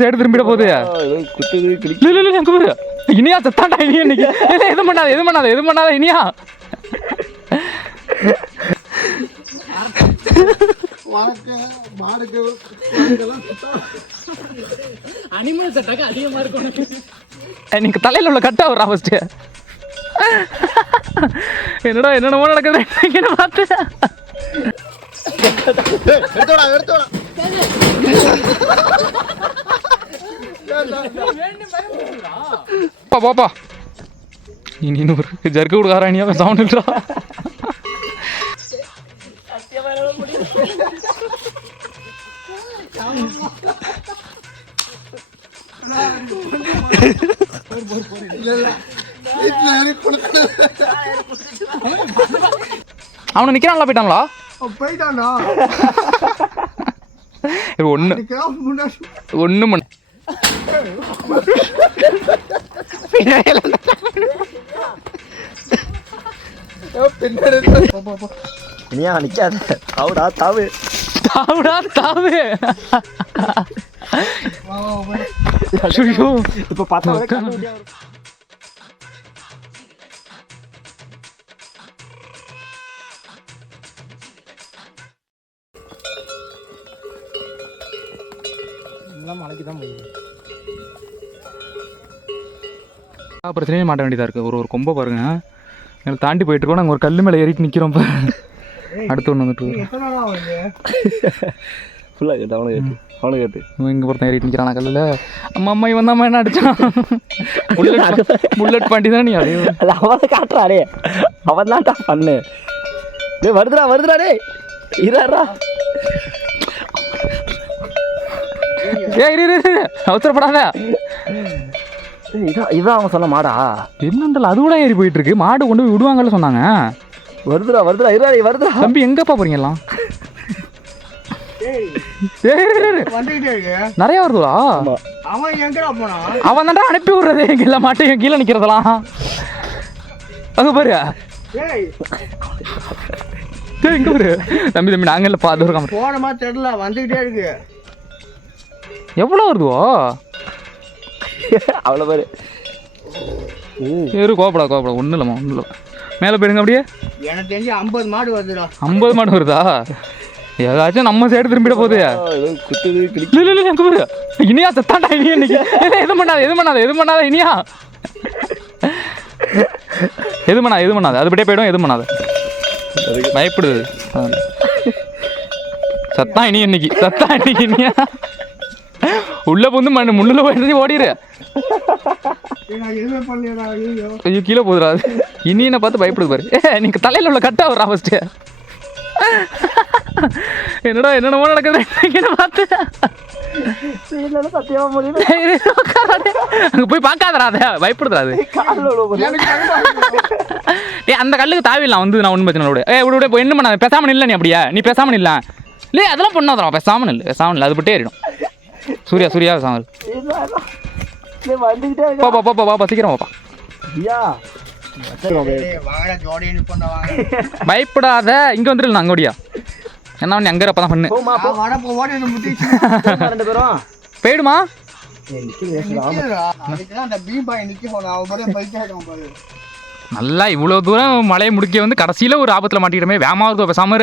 Side திரும்பிட போகுது. இனியா சத்தாண்டா இனியா இன்னைக்கு. எதுவும் பண்ணாத இனியா. நீங்க தலையில உள்ள கட்டா வர்றா ஃபர்ஸ்ட். என்னமோ நடக்குது பார்த்து. போப்பா இன்னொரு ஜர்க்கு கொடுக்காரா இனியா சவுண்ட் இல்லா. அவனு நிக்கிறான்ல போயிட்டாங்களா? போயிட்டானா ஒண்ணு மணி இனியா நிக்காத. தாவுடா தாவு இப்ப பார்த்தா மலைக்கு தான் போகுது. பிரச்சனையே மாட்ட வேண்டியதாக இருக்குது. ஒரு கொம்பை பாருங்க எங்களை தாண்டி போயிட்டு இருக்கோம். நாங்கள் ஒரு கல் மேலே ஏறிட்டு நிற்கிறோம். இப்போ அடுத்து ஒன்று வந்துட்டு ஃபுல்லாக கேட்டு அவனை கேட்டு இங்கே ஒருத்தன் ஏறிட்டு நிற்கிறான் கல்லில். அம்மா இவன் தான் என்ன அடிச்சான். புல்லட் பாண்டி தானே நீ அதே அவனை காட்டுறாடே. அவன் தான்டா பண்ணு. டே வருதுடா டே இறாரா. அவசரப்படாத. இதான் அவங்க சொன்ன மாடா என்னண்டல அது கூட ஏறி போயிட்டு இருக்கு. மாடு கொண்டு போய் விடுவாங்கன்னு சொன்னாங்க. வருதுடா இறாரே வருதுடா. தம்பி எங்கப்பா போறீங்க எல்லாம்? நிறைய வருதுடா. அவன் தான்டா அனுப்பி விடுறது. எங்க மாட்டையும் கீழே நிக்கிறதெல்லாம் அங்க பாரு. எங்க பாரு தம்பி நாங்க இல்ல பாத்து போனமா தெரியல வந்துகிட்டே இருக்கு. எவ்வளவு வருதுவோ அவ்வளோ பேர் கோப்படா ஒன்றும் இல்லைம்மா மேலே போயிடுங்க. அப்படியே எனக்கு தெரிஞ்சு 50 மாடு வருதுடா. 50 மாடு வருதா? ஏதாச்சும் நம்ம சைடு திரும்பிட போகுது. இனியா சத்தாண்டா இனியா இன்னைக்கு. எதுவும் பண்ணாத இனியா. எதுவும் பண்ணாத அது பட்டே போயிடும். எதுவும் பண்ணாத பயப்படுது. சத்தா இன்னைக்கு இனியா. உள்ள புந்து முன்னுல போயிட்டு ஓடிடு. ஐயோ கீழே போதுறாது. இனியனை பார்த்து பயப்படுது பாரு. நீங்க தலையில உள்ள கட்டா வர்றா ஃபர்ஸ்ட். என்னமோ நடக்குது பார்த்து. அங்க போய் பார்க்காதரா. அதை பயப்படுறாது. அந்த கல்லுக்கு தாவிடலாம் வந்து. நான் ஒன்றும் பிரச்சனை விட என்ன பண்ணாத. பேசாமல் இல்லை நீ. அப்படியா நீ பேசாமல் இல்லை இல்லையே அதெல்லாம் பண்ணாதரா. பேசாமல் இல்லை அது பட்டே ஏறிடும். சூர்யா சாமல் பாப்பா சீக்கிரம் பாப்பா. பயப்படாத. இங்க வந்துடல அங்க ஓடியா. என்ன நீ அங்க அப்பதான் பண்ணு. போயிடுமா நல்லா இவ்வளவு தூரம் மலையை முடிக்க வந்து கடைசியில ஒரு ஆபத்துல மாட்டிக்கிட்டமே. வேமாவது பேசாம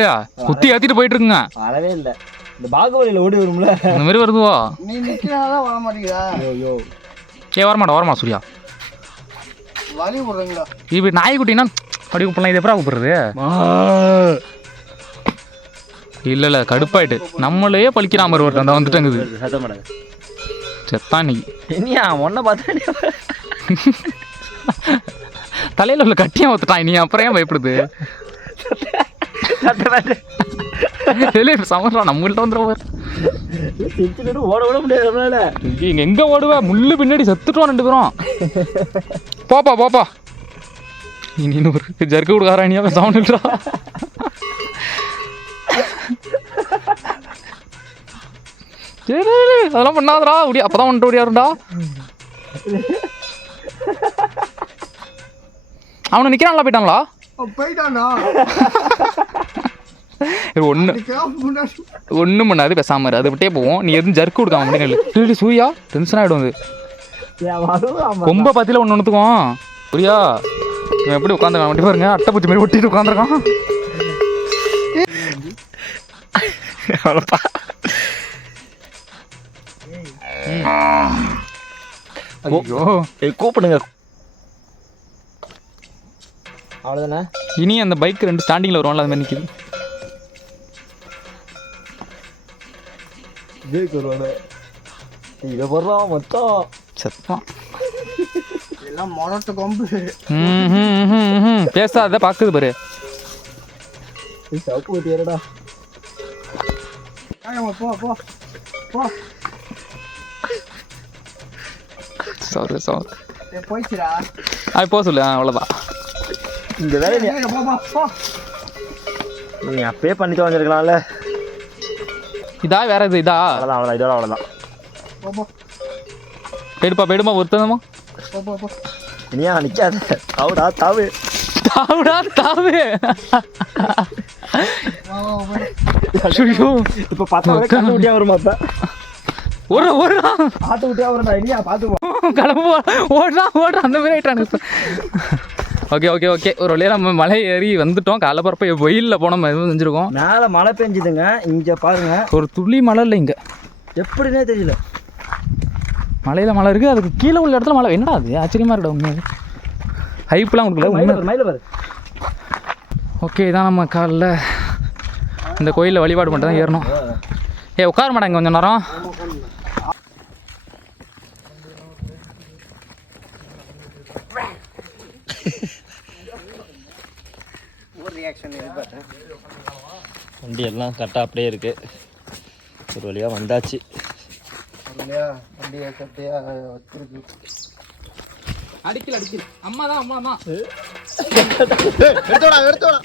குத்தி ஏத்திட்டு போயிட்டு இருக்குங்க. வரவே இல்லை. இந்த பாகுபலியில ஓடி வரும்ல இந்த மாதிரி வருதுவோ. நீ நிக்கிறனால வர மாட்டீங்களா? வரமாட்டா சூர்யா. வலி விடுறீங்களா? இப்ப நாய்க்குட்டினா அப்படி கூப்பிடலாம். இது எப்படா கூப்பிடுறது? இல்ல கடுப்பாயிட்டு நம்மளையே பழிக்கிறா மாதிரி ஒருத்தன் அந்த வந்துட்டங்குது. செத்தான் இன்னைக்கு. இனியா ஒன்ன பார்த்தா தலையில உள்ள கட்டியா ஒத்துட்டான். இனி அப்புறம் ஏன் பயப்படுது? சமரா நம்மள்ட்ட வந்துடுவார். ஓட முடியாது. எங்க ஓடுவ? முள்ளு பின்னாடி செத்துட்டோம் 2 பேரும். போப்பா இன்னொரு ஜர்க்கு கொடுக்காரா இனியா சவுண்ட் இல்லா. அதெல்லாம் பண்ணாதரா. அப்பதான் வந்துட்டு ஓடியாருண்டா. அவனு நிக்கிறான்ல போயிட்டாங்களா? போயிட்டானா ஒன்றும் பண்ணாது பேசாமல் இரு. அதை விட்டே போவோம். நீ எதுவும் ஜர்க்கு கொடுக்காம முடியும் இல்லை சூர்யா டென்ஷன் ஆகிடும் அது. கொம்ப பார்த்தில ஒன்றுத்துக்கும் சூர்யா இவன் எப்படி உட்காந்துருக்கான் வண்டி பாருங்க அட்டைப்பூச்சி மாதிரி ஒட்டிட்டு உட்காந்துருக்கான். கூப்பிடுங்க அவ்வளோதானே. இனி அந்த பைக் 2 ஸ்டாண்டிங்கில் வருவான்ல அது மாதிரி நிற்கிது. இதை போடுறான் மொத்தம் செத்தான் எல்லாம் முரட்டு கொம்பு. பேசாத பார்க்குது பாரு. சவுக்கு ஊற்றிடா. போ போ போ. சாரி போயிடுச்சுடா. அது போக சொல்லு அவ்வளோதான். இந்த வேலை நீ அப்பயே பண்ணி தொலைஞ்சிருக்கலாம்ல. இதா வேற இது இதா அவ்வளோதான் இதோட அவ்வளோதான். போயிடுப்பா ஒருத்தனமா இனியா நிற்காத தாவுடா தாவு இப்போ பார்த்தா கண்ணு விட்டியா வருமா? ஒரு ஆட்டு விட்டியா வரும்டா. இனியா பார்த்துப்போம் கிளம்பு ஓடுறான் அந்த மாதிரி ஆயிட்டானுங்க. ஓகே ஒரு வழியாக நம்ம மலை ஏறி வந்துட்டோம். காலை பரப்ப வெயிலில் போனோம் எதுவும் செஞ்சுருக்கோம். மேலே மழை பெஞ்சுதுங்க. இங்கே பாருங்க ஒரு துளி மழை இல்லை இங்கே. எப்படின்னே தெரியல. மலையில் மழை இருக்குது, அதுக்கு கீழே உள்ள இடத்துல மழை. என்னடா அது ஆச்சரியமாக இருக்கா உண்மையாக. ஹைப்லாம் கொடுக்கல மயில பாரு. ஓகே இதான் நம்ம காலில் இந்த கோயிலில் வழிபாடு பண்ணிட்டு தான் ஏறணும். உட்கார மாட்டாங்க கொஞ்சம் நேரம். வண்டி எல்லாம் கரெக்டாக அப்படியே இருக்கு. ஒரு வழியாக வந்தாச்சு. அடிக்கல அம்மா தான் எடுத்தோடா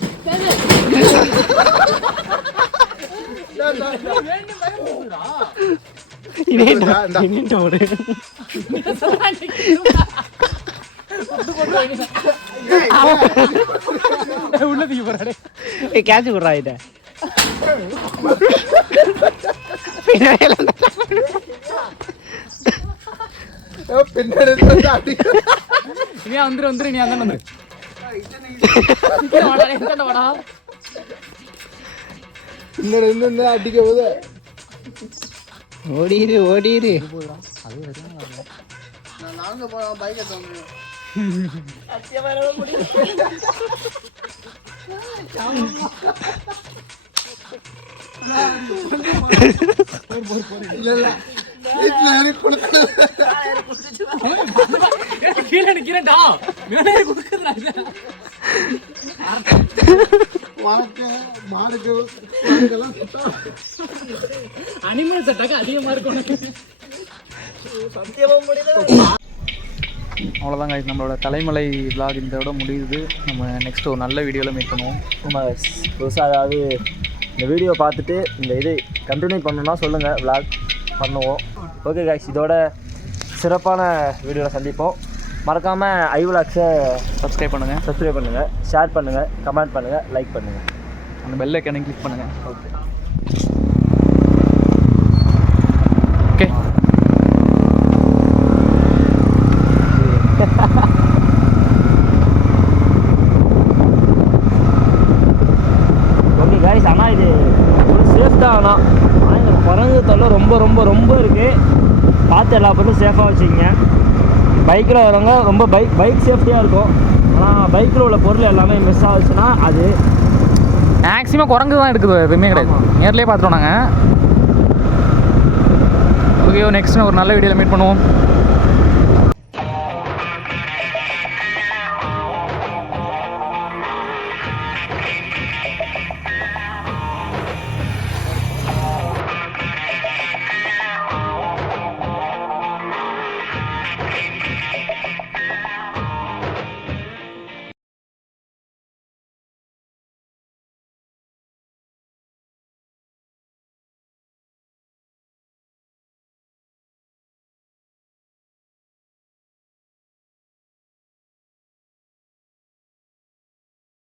உள்ளதுக்கு போறாடே கேட்ச் விடுறா இதை. இனியா வந்துரு நீ அந்த வந்துரு. அடிக்க போது ஓடிடு. நான் நடந்து போறேன். பைக்கை தோணுது. கீழே நிக்கிறேன்டா மேலே மாடுக்கு அனிமல் சட்டாக்க அதிகமாக இருக்கும். அவ்வளோதாங்க நம்மளோட தலைமலை விளாக் இதோட முடியுது. நம்ம நெக்ஸ்ட் ஒரு நல்ல வீடியோவில் மீட் பண்ணுவோம். நம்ம புதுசாக அதாவது இந்த வீடியோ பார்த்துட்டு இந்த இது கண்டினியூ பண்ணணுன்னா சொல்லுங்கள், விளாக் பண்ணுவோம். ஓகே காய்ஸ், இதோட சிறப்பான வீடியோவில் சந்திப்போம். மறக்காமல் ஐவிளாக்ஸை சப்ஸ்கிரைப் பண்ணுங்கள், ஷேர் பண்ணுங்கள், கமெண்ட் பண்ணுங்கள், லைக் பண்ணுங்கள், அந்த பெல் ஐக்கானை கிளிக் பண்ணுங்கள். Okay okay guys. ஆனால் இது ஒரு சேஃப் தான். ஆனால் இந்த குரங்கு தொல்லை ரொம்ப ரொம்ப ரொம்ப இருக்குது. பார்த்து எல்லா பொருளும் சேஃபாக வச்சுக்கிங்க. பைக்கில் வரவங்க ரொம்ப பைக் சேஃப்டியாக இருக்கும். ஆனால் பைக்கில் உள்ள பொருள் எல்லாமே மிஸ் ஆகுச்சுன்னா அது மேக்ஸிமம் குரங்கு தான் எடுக்குது, எதுவுமே கிடையாது. நேர்லேயே பார்த்துட்டோம் நாங்கள். ஓகே நெக்ஸ்ட் ஒரு நல்ல வீடியோவில் மீட் பண்ணுவோம்.